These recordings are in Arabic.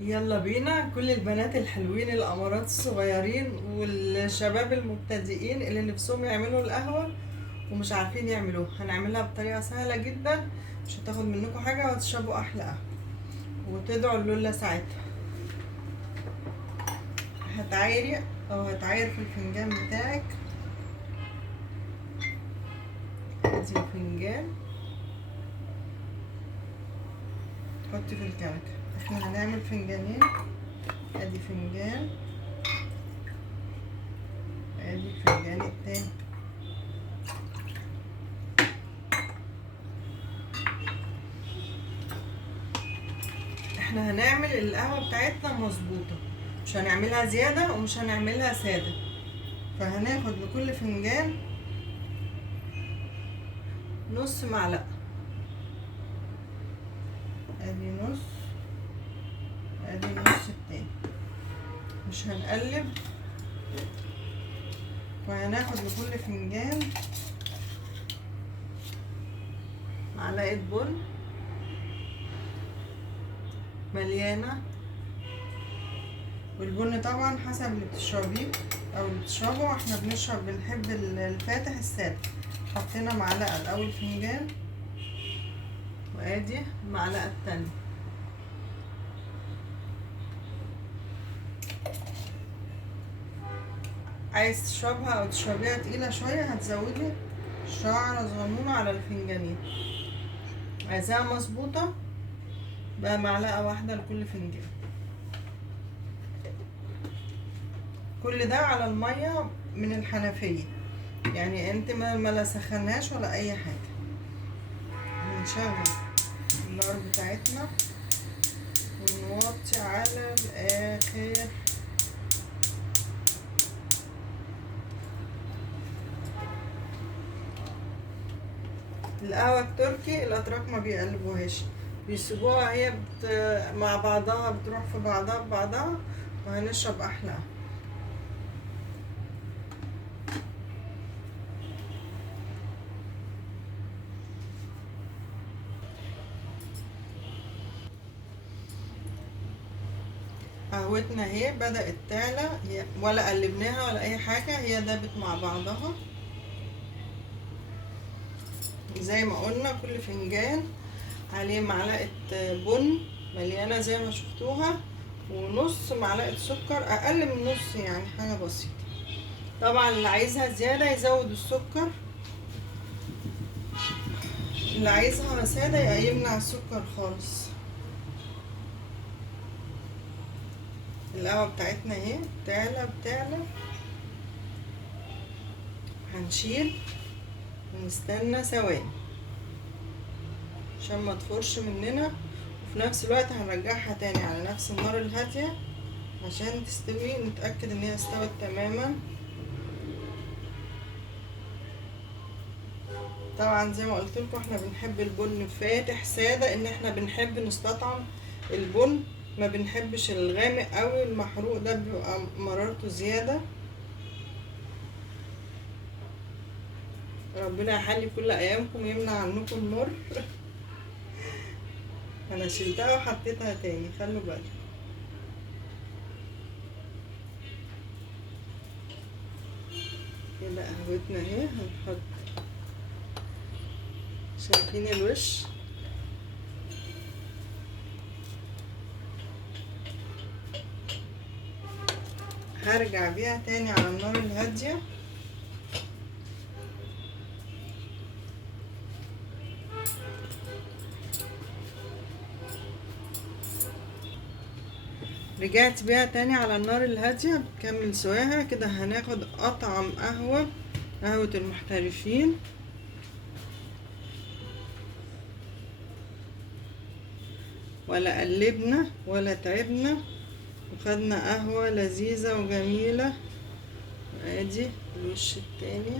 يلا بينا كل البنات الحلوين الأمارات الصغيرين والشباب المبتدئين اللي نفسهم يعملوا القهوة ومش عارفين يعملوها. هنعملها بطريقة سهلة جدا، مش هتاخد منكم حاجة وهتشربوا أحلى قهوة وتدعوا اللولة ساعتها. هتعايري أو هتعاير في الفنجان بتاعك. ادي الفنجان، حطي في الكنكة. احنا هنعمل فنجانين، ادي فنجان، ادي الفنجان التاني. احنا هنعمل القهوة بتاعتنا مظبوطة، مش هنعملها زيادة ومش هنعملها سادة. فهناخد لكل فنجان نص معلقة، ادي نص، ادي النص التاني. مش هنقلب. وهناخد لكل فنجان معلقة بن مليانة، والبن طبعا حسب اللي بتشربيه او اللي بتشربه. احنا بنحب الفاتح السادة. حطينا معلقة الاول فنجان، وادي المعلقة التانية. عايز تشربها او تشربيها تقيلة شوية هتزودي شعرة صغنونة على الفنجانين. عايزاها مظبوطة بقى معلقة واحدة لكل فنجان. كل ده على المية من الحنفية، يعني انت ما لا سخناش ولا اي حاجة. هنشغل النار بتاعتنا ونوطي على الاخر. القهوة التركي الاتراك ما بيقلبوهاش، بيسيبوها هي مع بعضها بتروح في بعضها ببعضها، وهنشرب احلى. قهوتنا اهي بدأت تعلى، ولا قلبناها ولا اي حاجة، هي دابت مع بعضها. زي ما قلنا كل فنجان عليه معلقة بن مليانة زي ما شفتوها، ونص معلقة سكر، اقل من نص يعني حاجة بسيطة. طبعا اللي عايزها زيادة يزود السكر، اللي عايزها سادة يمنع السكر خالص. القهوة بتاعتنا اهي بتعلى بتعلى. هنشيل ونستنى ثواني عشان ما تفرش مننا، وفي نفس الوقت هنرجعها تاني على نفس النار الهادية عشان تستوي، نتأكد ان هي استوت تماما. طبعا زي ما قلت لكم احنا بنحب البن فاتح سادة، ان احنا بنحب نستطعم البن، ما بنحبش الغامق قوي المحروق ده، بيبقى مرارته زيادة. ربنا يحلي كل ايامكم ويمنع عنكم المر. انا شلتها وحطيتها تاني، خلوا بالكم. كده قهوتنا اهي. هنحط، شايفين الوش؟ هرجع بيها تاني على النار الهادية. رجعت بيها تاني على النار الهادية بتكمل سواها. كده هناخد اطعم قهوة المحترفين. ولا قلبنا ولا تعبنا، وخدنا قهوة لذيذة وجميلة. ادي الوش التاني.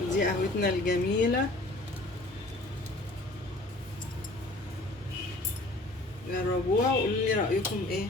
ودي قهوتنا الجميلة. جربوها وقولوا لي رأيكم ايه.